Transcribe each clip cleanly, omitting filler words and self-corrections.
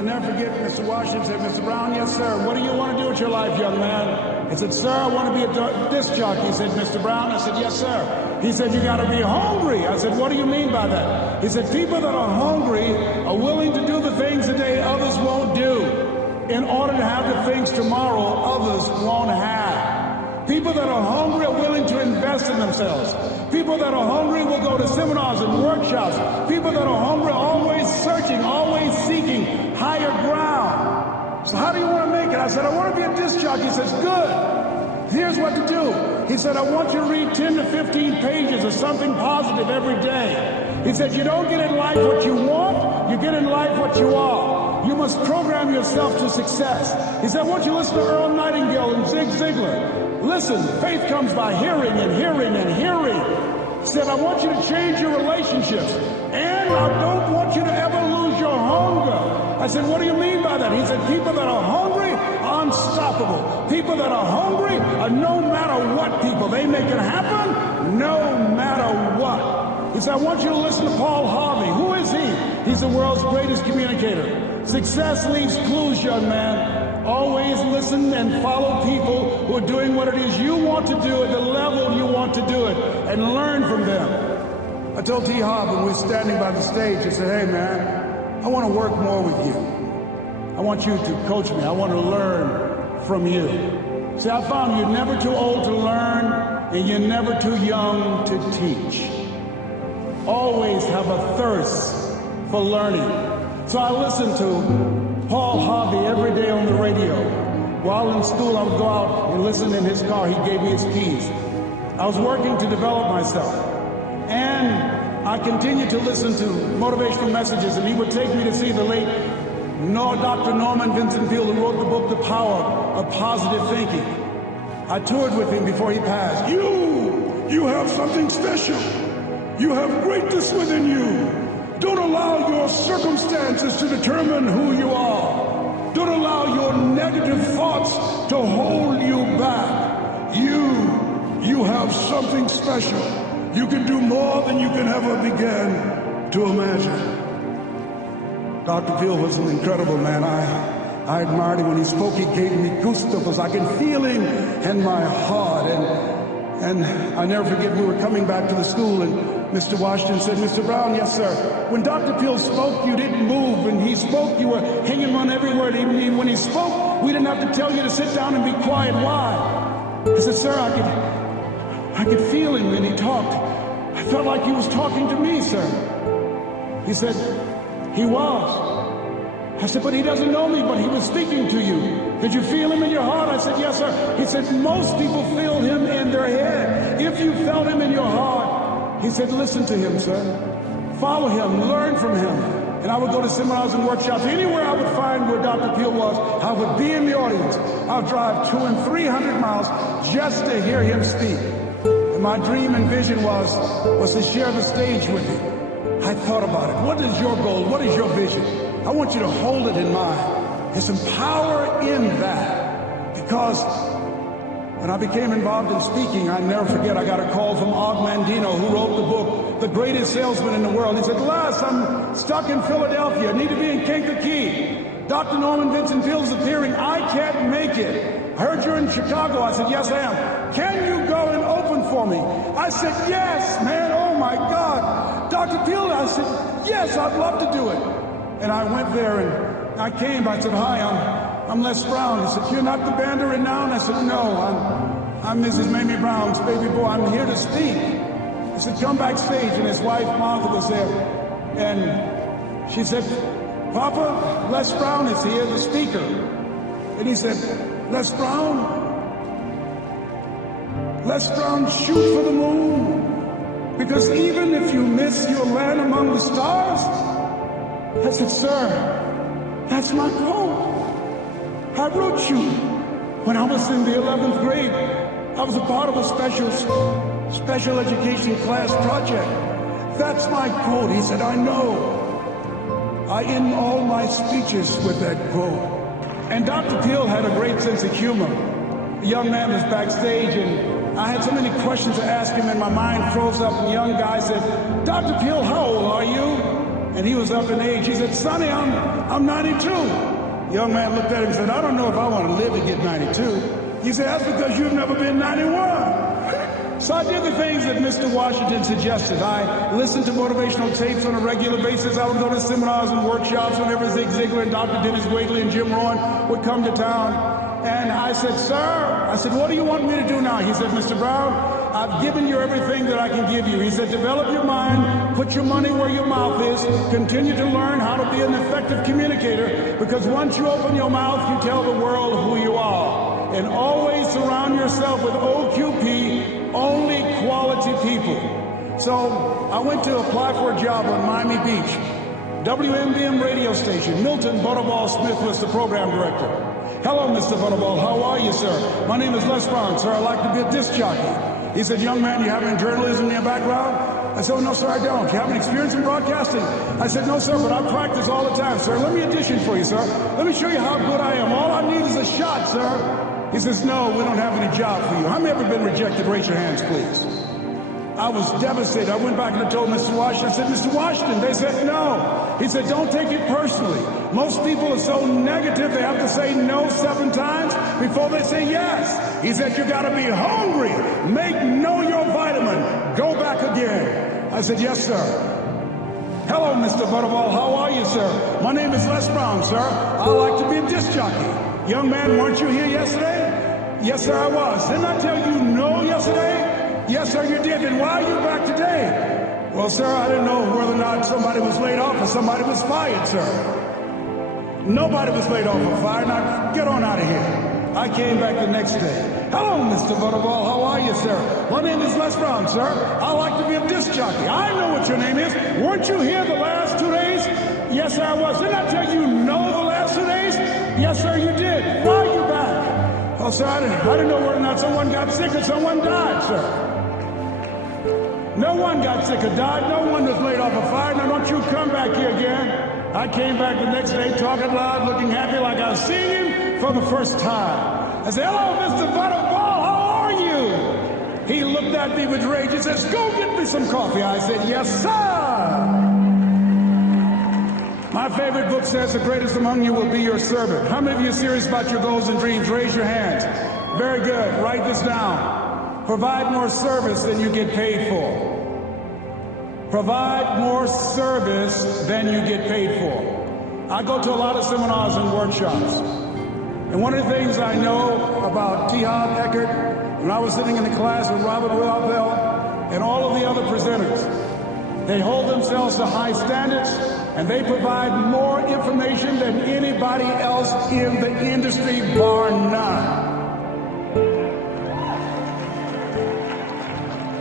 I'll never forget Mr. Washington said, Mr. Brown, yes, sir. What do you want to do with your life, young man? I said, sir, I want to be a disc jockey. He said, Mr. Brown? I said, yes, sir. He said, you got to be hungry. I said, what do you mean by that? He said, people that are hungry are willing to do the things today others won't do in order to have the things tomorrow others won't have. People that are hungry are willing to invest in themselves. People that are hungry will go to seminars and workshops. People that are hungry are always searching, always seeking higher ground. So how do you want to make it? I said, I want to be a disc jockey. He says, good. Here's what to do. He said, I want you to read 10 to 15 pages of something positive every day. He said, you don't get in life what you want, you get in life what you are. You must program yourself to success. He said, I want you to listen to Earl Nightingale and Zig Ziglar. Listen, faith comes by hearing and hearing and hearing. He said, I want you to change your relationships. And I don't want you to ever lose your hunger. I said, what do you mean by that? He said, people that are hungry are unstoppable. People that are hungry are no matter what people. They make it happen no matter what. He said, I want you to listen to Paul Harvey. Who is he? He's the world's greatest communicator. Success leaves clues, young man. Always listen and follow people who are doing what it is you want to do at the level you want to do it, and learn from them. I told T. Hobb when we were standing by the stage, I said, hey man, I want to work more with you. I want you to coach me. I want to learn from you. See, I found you're never too old to learn, and you're never too young to teach. Always have a thirst for learning. So I listened to Paul Harvey every day on the radio. While in school, I would go out and listen in his car. He gave me his keys. I was working to develop myself. And I continued to listen to motivational messages, and he would take me to see the late Dr. Norman Vincent Peale, who wrote the book, The Power of Positive Thinking. I toured with him before he passed. You have something special. You have greatness within you. Don't allow your circumstances to determine who you are. Don't allow your negative thoughts to hold you back. You have something special. You can do more than you can ever begin to imagine. Dr. Peale was an incredible man. I admired him when he spoke. He gave me goosebumps. I can feel him in my heart. And I never forget, we were coming back to the school, and Mr. Washington said, Mr. Brown, yes, sir. When Dr. Peale spoke, you didn't move. When he spoke, you were hanging on every word. Even when he spoke, we didn't have to tell you to sit down and be quiet. Why? I said, sir, I could feel him when he talked. I felt like he was talking to me, sir. He said, he was. I said, but he doesn't know me, but he was speaking to you. Did you feel him in your heart? I said, yes, sir. He said, most people feel him in their head. If you felt him in your heart, he said, listen to him, sir. Follow him, learn from him. And I would go to seminars and workshops. Anywhere I would find where Dr. Peale was, I would be in the audience. I would drive 200 and 300 miles just to hear him speak. And my dream and vision was to share the stage with him. I thought about it. What is your goal? What is your vision? I want you to hold it in mind. There's some power in that. Because when I became involved in speaking, I never forget, I got a call from Og Mandino, who wrote the book, The Greatest Salesman in the World. He said, Les, I'm stuck in Philadelphia. I need to be in Kankakee. Dr. Norman Vincent Peale is appearing. I can't make it. I heard you're in Chicago. I said, yes, I am. Can you go and open for me? I said, yes, man. Oh, my God. Dr. Peale, I said, yes, I'd love to do it. And I went there and I came. I said, hi, I'm Les Brown. He said, you're not the band of renown? I said, no, I'm Mrs. Mamie Brown's baby boy. I'm here to speak. He said, come backstage. And his wife, Martha, was there. And she said, Papa, Les Brown is here, the speaker. And he said, Les Brown, shoot for the moon. Because even if you miss, you'll land among the stars. I said, sir, that's my goal. I wrote you when I was in the 11th grade. I was a part of a special education class project. That's my quote. He said, I know. I end all my speeches with that quote. And Dr. Peale had a great sense of humor. The young man was backstage, and I had so many questions to ask him, and my mind froze up, and the young guy said, Dr. Peale, how old are you? and he was up in age. He said, Sonny, I'm 92. Young man looked at him and said, I don't know if I want to live to get 92. He said, that's because you've never been 91. So I did the things that Mr. Washington suggested. I listened to motivational tapes on a regular basis. I would go to seminars and workshops whenever Zig Ziglar and Dr. Dennis Wigley and Jim Rohn would come to town. And I said, sir, what do you want me to do now? He said, Mr. Brown, I've given you everything that I can give you. He said, develop your mind, put your money where your mouth is, continue to learn how to be an effective communicator, because once you open your mouth, you tell the world who you are. And always surround yourself with OQP, only quality people. So I went to apply for a job on Miami Beach. WMBM radio station. Milton Butterball Smith was the program director. Hello, Mr. Butterball. How are you, sir? My name is Les Brown, sir. I'd like to be a disc jockey. He said, young man, you have any journalism in your background? I said, oh, no, sir, I don't. You have any experience in broadcasting? I said, no, sir, but I practice all the time, sir. Let me audition for you, sir. Let me show you how good I am. All I need is a shot, sir. He says, no, we don't have any job for you. How many ever been rejected? Raise your hands, please. I was devastated. I went back and I told Mr. Washington, I said, Mr. Washington, they said no. He said, don't take it personally. Most people are so negative, they have to say no 7 times before they say yes. He said, you gotta be hungry. Know your vitamin. Go back again. I said, yes, sir. Hello, Mr. Butterball. How are you, sir? My name is Les Brown, sir. I like to be a disc jockey. Young man, weren't you here yesterday? Yes, sir, I was. Didn't I tell you no yesterday? Yes, sir, you did. And why are you back today? Well, sir, I didn't know whether or not somebody was laid off or somebody was fired, sir. Nobody was laid off or fired. Now, get on out of here. I came back the next day. Hello, Mr. Butterball. How are you, sir? My name is Les Brown, sir. I like to be a disc jockey. I know what your name is. Weren't you here the last 2 days? Yes, sir, I was. Didn't I tell you no the last 2 days? Yes, sir, you did. Why are you back? Well, sir, I didn't know whether or not someone got sick or someone died, sir. No one got sick or died. No one was laid off or fired. Now don't you come back here again. I came back the next day talking loud, looking happy like I was seeing him for the first time. I said, hello, Mr. Butterball, how are you? He looked at me with rage. He says, go get me some coffee. I said, yes, sir. My favorite book says, the greatest among you will be your servant. How many of you are serious about your goals and dreams? Raise your hands. Very good. Write this down. Provide more service than you get paid for. Provide more service than you get paid for. I go to a lot of seminars and workshops. And one of the things I know about T. Hogg Eckert, when I was sitting in the class with Robert Willard and all of the other presenters, they hold themselves to high standards and they provide more information than anybody else in the industry, bar none.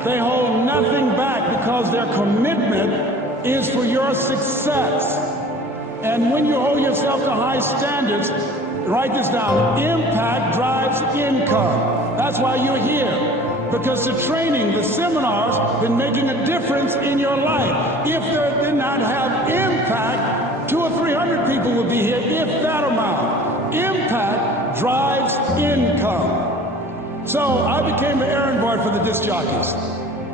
They hold nothing back because their commitment is for your success. And when you hold yourself to high standards, write this down, impact drives income. That's why you're here. Because the training, the seminars, been making a difference in your life. If they did not have impact, 200 or 300 people would be here, if that amount. Impact drives income. So I became an errand boy for the disc jockeys.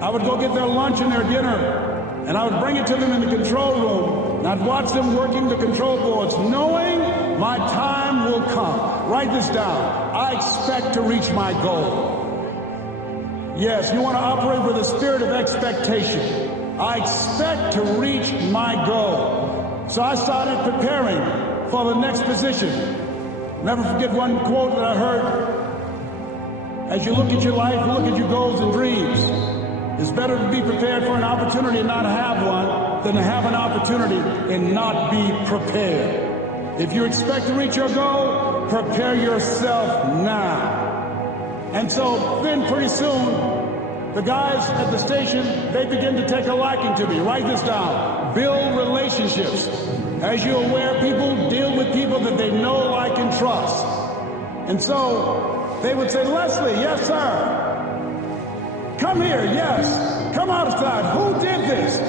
I would go get their lunch and their dinner, and I would bring it to them in the control room, and I'd watch them working the control boards, knowing my time will come. Write this down. I expect to reach my goal. Yes, you want to operate with a spirit of expectation. I expect to reach my goal. So I started preparing for the next position. Never forget one quote that I heard. As you look at your life, look at your goals and dreams. It's better to be prepared for an opportunity and not have one than to have an opportunity and not be prepared. If you expect to reach your goal, prepare yourself now. And so then pretty soon, the guys at the station, they begin to take a liking to me. Write this down. Build relationships. As you're aware, people deal with people that they know, like, and trust. And so they would say, Leslie, yes, sir. Come here, yes. Come outside. Who did this?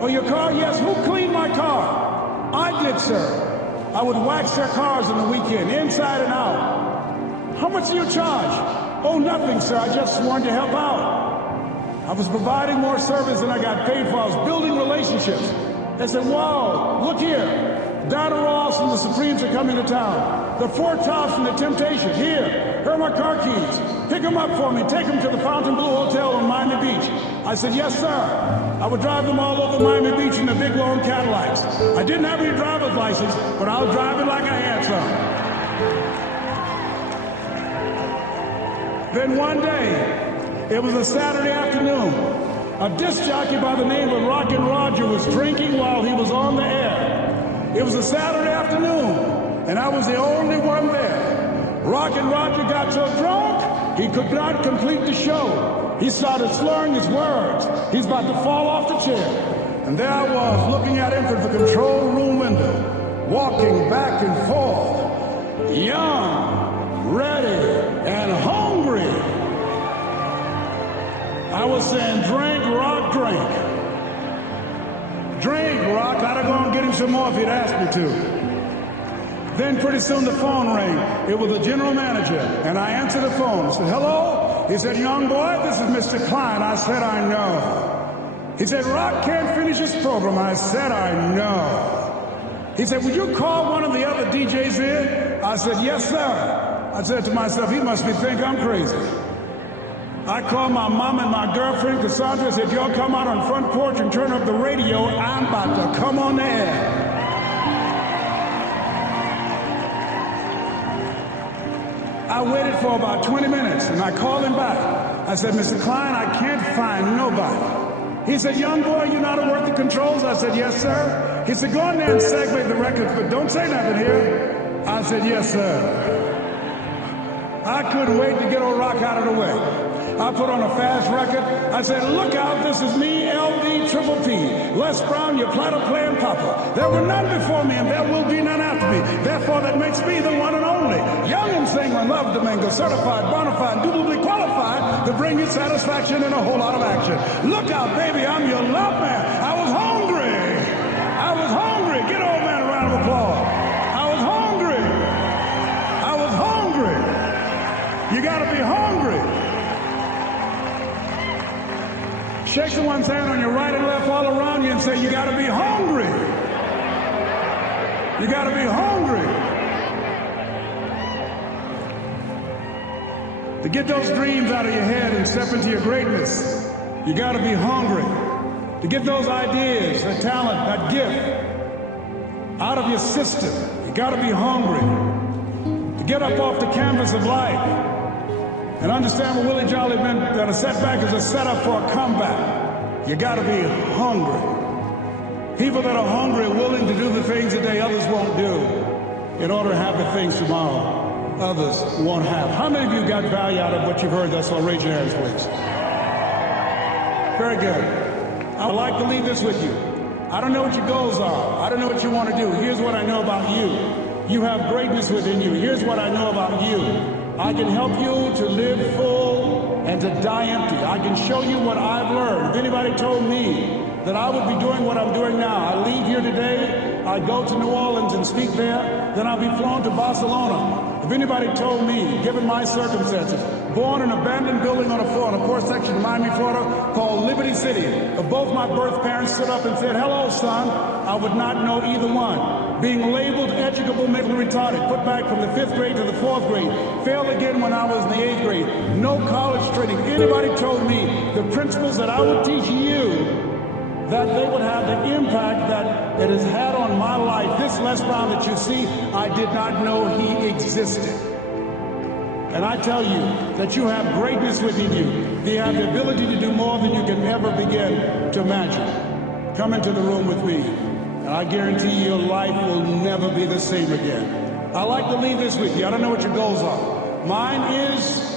Oh, your car? Yes. Who cleaned my car? I did, sir. I would wax their cars on the weekend, inside and out. How much do you charge? Oh, nothing, sir. I just wanted to help out. I was providing more service than I got paid for. I was building relationships. They said, whoa, look here. Donna Ross and the Supremes are coming to town. The Four Tops and the Temptations, here. Here are my car keys. Pick them up for me. Take them to the Fontainebleau Hotel on Miami Beach. I said, yes, sir. I would drive them all over Miami Beach in the big, long Cadillacs. I didn't have any driver's license, but I was driving like I had some. Then one day, it was a Saturday afternoon, a disc jockey by the name of Rockin' Roger was drinking while he was on the air. It was a Saturday afternoon, and I was the only one there. Rockin' Roger got so drunk, he could not complete the show. He started slurring his words. He's about to fall off the chair. And there I was, looking at him through the control room window, walking back and forth, young, ready, and hungry. I was saying, drink, rock, drink. Drink, rock. I'd have gone and get him some more if he'd asked me to. Then pretty soon the phone rang. It was the general manager, and I answered the phone. I said, hello? He said, young boy, this is Mr. Klein. I said, I know. He said, Rock can't finish his program. I said, I know. He said, would you call one of the other DJs in? I said, yes, sir. I said to myself, he must be think I'm crazy. I called my mom and my girlfriend, Cassandra, said, y'all come out on front porch and turn up the radio. I'm about to come on the air. I waited for about 20 minutes, and I called him back. I said, Mr. Klein, I can't find nobody. He said, young boy, you know how to work the controls? I said, yes, sir. He said, go in there and segue the records, but don't say nothing here. I said, yes, sir. I couldn't wait to get old Rock out of the way. I put on a fast record. I said, look out, this is me, LD Triple P. Les Brown, your platter playing papa. There were none before me, and there will be none after me. Therefore, that makes me the one and only. Young and single, love Domingo, certified, bona fide, indubitably qualified to bring you satisfaction and a whole lot of action. Look out, baby, I'm your love man. I was hungry. I was hungry. Get old man a round of applause. I was hungry. I was hungry. You gotta be hungry. Shake someone's hand on your right and left all around you and say, you gotta be hungry. You gotta be hungry. To get those dreams out of your head and step into your greatness, you gotta be hungry. To get those ideas, that talent, that gift out of your system, you gotta be hungry. To get up off the canvas of life and understand what Willie Jolly meant, that a setback is a setup for a comeback. You gotta be hungry. People that are hungry are willing to do the things today others won't do in order to have the things tomorrow others won't have. How many of you got value out of what you've heard thus far? Raise your hands, please. Very good. I would like to leave this with you. I don't know what your goals are. I don't know what you want to do. Here's what I know about you. You have greatness within you. Here's what I know about you. I can help you to live full and to die empty. I can show you what I've learned. If anybody told me that I would be doing what I'm doing now, I leave here today, I go to New Orleans and speak there, then I'll be flown to Barcelona. If anybody told me, given my circumstances, born in an abandoned building on a poor section of Miami, Florida, called Liberty City, if both my birth parents stood up and said, hello, son, I would not know either one. Being labeled educable, mentally retarded, put back from the 5th grade to the 4th grade, failed again when I was in the 8th grade, no college training. Anybody told me the principles that I would teach you, that they would have the impact that it has had on my life. This Les Brown that you see, I did not know he existed. And I tell you that you have greatness within you. You have the ability to do more than you can ever begin to imagine. Come into the room with me, and I guarantee you your life will never be the same again. I like to leave this with you. I don't know what your goals are. Mine is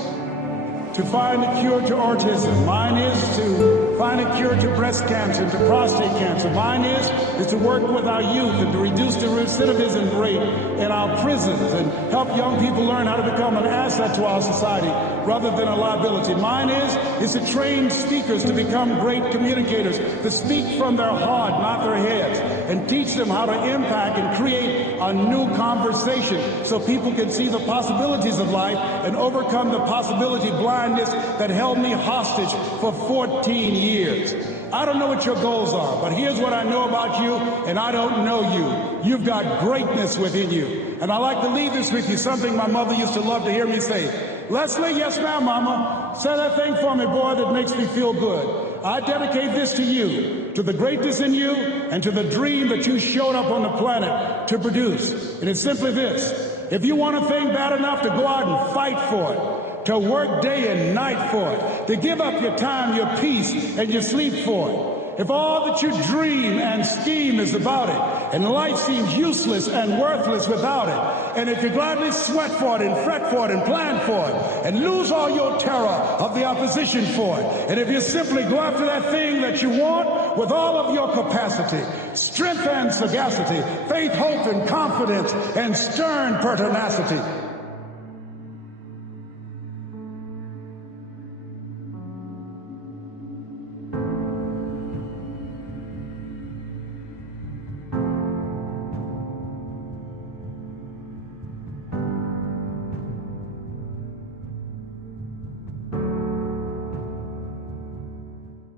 to find a cure to autism. Mine is to find a cure to breast cancer, to prostate cancer. Mine is to work with our youth and to reduce the recidivism rate in our prisons and help young people learn how to become an asset to our society rather than a liability. Mine is to train speakers to become great communicators, to speak from their heart, not their heads, and teach them how to impact and create a new conversation so people can see the possibilities of life and overcome the possibility blindness that held me hostage for 14 years. I don't know what your goals are, but here's what I know about you, and I don't know you. You've got greatness within you. And I like to leave this with you, something my mother used to love to hear me say. Leslie, yes ma'am, mama. Say that thing for me, boy, that makes me feel good. I dedicate this to you, to the greatness in you, and to the dream that you showed up on the planet to produce. And it's simply this. If you want a thing bad enough to go out and fight for it, to work day and night for it, to give up your time, your peace, and your sleep for it, if all that you dream and scheme is about it, and life seems useless and worthless without it, and if you gladly sweat for it and fret for it and plan for it, and lose all your terror of the opposition for it, and if you simply go after that thing that you want with all of your capacity, strength and sagacity, faith, hope, and confidence, and stern pertinacity,